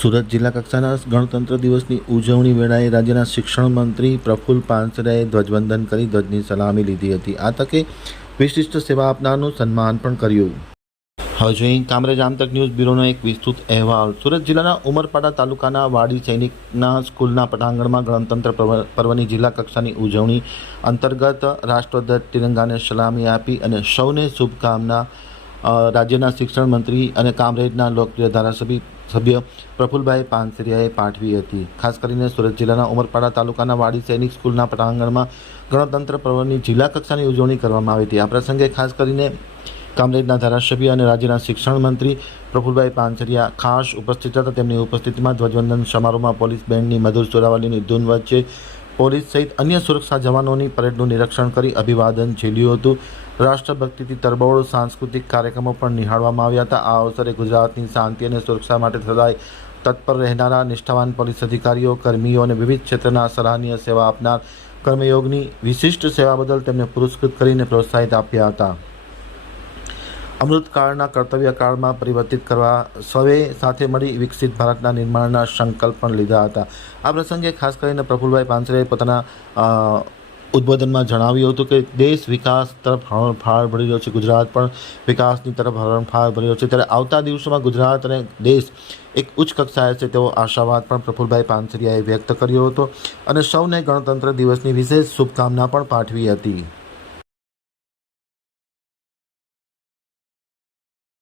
સુરત જિલ્લા કક્ષાના ગણતંત્ર દિવસની ઉજવણી વેળાએ રાજ્યના શિક્ષણ મંત્રી પ્રફુલ્લ પાનસરિયાએ ધ્વજવંદન કરી ધ્વજની સલામી લીધી હતી। આ તકે વિશિષ્ટ સેવા આપનારનું સન્માન પણ કર્યું। હવે જોઈએ કામરેજ આમતક ન્યૂઝ બ્યુરોનો એક વિસ્તૃત અહેવાલ। સુરત જિલ્લાના ઉમરપાડા તાલુકાના વાડી સૈનિકના સ્કૂલના પટાંગણમાં ગણતંત્ર પર્વની જિલ્લા કક્ષાની ઉજવણી અંતર્ગત રાષ્ટ્રધ્વજ તિરંગાને સલામી આપી અને સૌને શુભકામના રાજ્યના શિક્ષણ મંત્રી અને કામરેજના લોકપ્રિય ધારાસભ્ય પ્રફુલ્લભાઈ પાનસરિયાએ પાઠવી હતી। ખાસ કરીને સુરત જિલ્લાના ઉમરપાડા તાલુકાના વાડી સૈનિક સ્કૂલના પટાંગણમાં ગણતંત્ર પર્વની જિલ્લા કક્ષાની ઉજવણી કરવામાં આવી હતી। આ પ્રસંગે ખાસ કરીને કામરેજના ધારાસભ્ય અને રાજ્યના શિક્ષણ મંત્રી પ્રફુલ્લભાઈ પાનસરિયા ખાસ ઉપસ્થિત હતા। તેમની ઉપસ્થિતિમાં ધ્વજવંદન સમારોહમાં પોલીસ બેન્ડની મધુર સુરાવલીની ધૂન વચ્ચે પોલીસ સહિત અન્ય સુરક્ષા જવાનોની પરેડનું નિરીક્ષણ કરી અભિવાદન ઝીલ્યું હતું। રાષ્ટ્રભક્તિથી તરબોળ સાંસ્કૃતિક કાર્યક્રમો પણ નિહાળવામાં આવ્યા હતા। આ અવસરે ગુજરાતની શાંતિ અને સુરક્ષા માટે સદાય તત્પર રહેનારા નિષ્ઠાવાન પોલીસ અધિકારીઓ, કર્મીઓ અને વિવિધ ક્ષેત્રના સરાહનીય સેવા આપનાર કર્મયોગની વિશિષ્ટ સેવા બદલ તેમને પુરસ્કૃત કરીને પ્રોત્સાહિત આપ્યા હતા। અમૃતકાળના કર્તવ્યકાળમાં પરિવર્તિત કરવા સૌએ સાથે મળી વિકસિત ભારતના નિર્માણના સંકલ્પ પણ લીધા હતા। આ પ્રસંગે ખાસ કરીને પ્રફુલ્લભાઈ પાનસરિયાએ પોતાના ઉદ્બોધનમાં જણાવ્યું હતું કે દેશ વિકાસ તરફ હરણફાળ ભરી રહ્યો છે, ગુજરાત પણ વિકાસની તરફ હરણફાળ ભરી રહ્યો છે। ત્યારે આવતા દિવસોમાં ગુજરાત અને દેશ એક ઉચ્ચ કક્ષાએ છે તેવો આશાવાદ પણ પ્રફુલ્લભાઈ પાનસરિયાએ વ્યક્ત કર્યો હતો અને સૌને ગણતંત્ર દિવસની વિશેષ શુભકામના પણ પાઠવી હતી।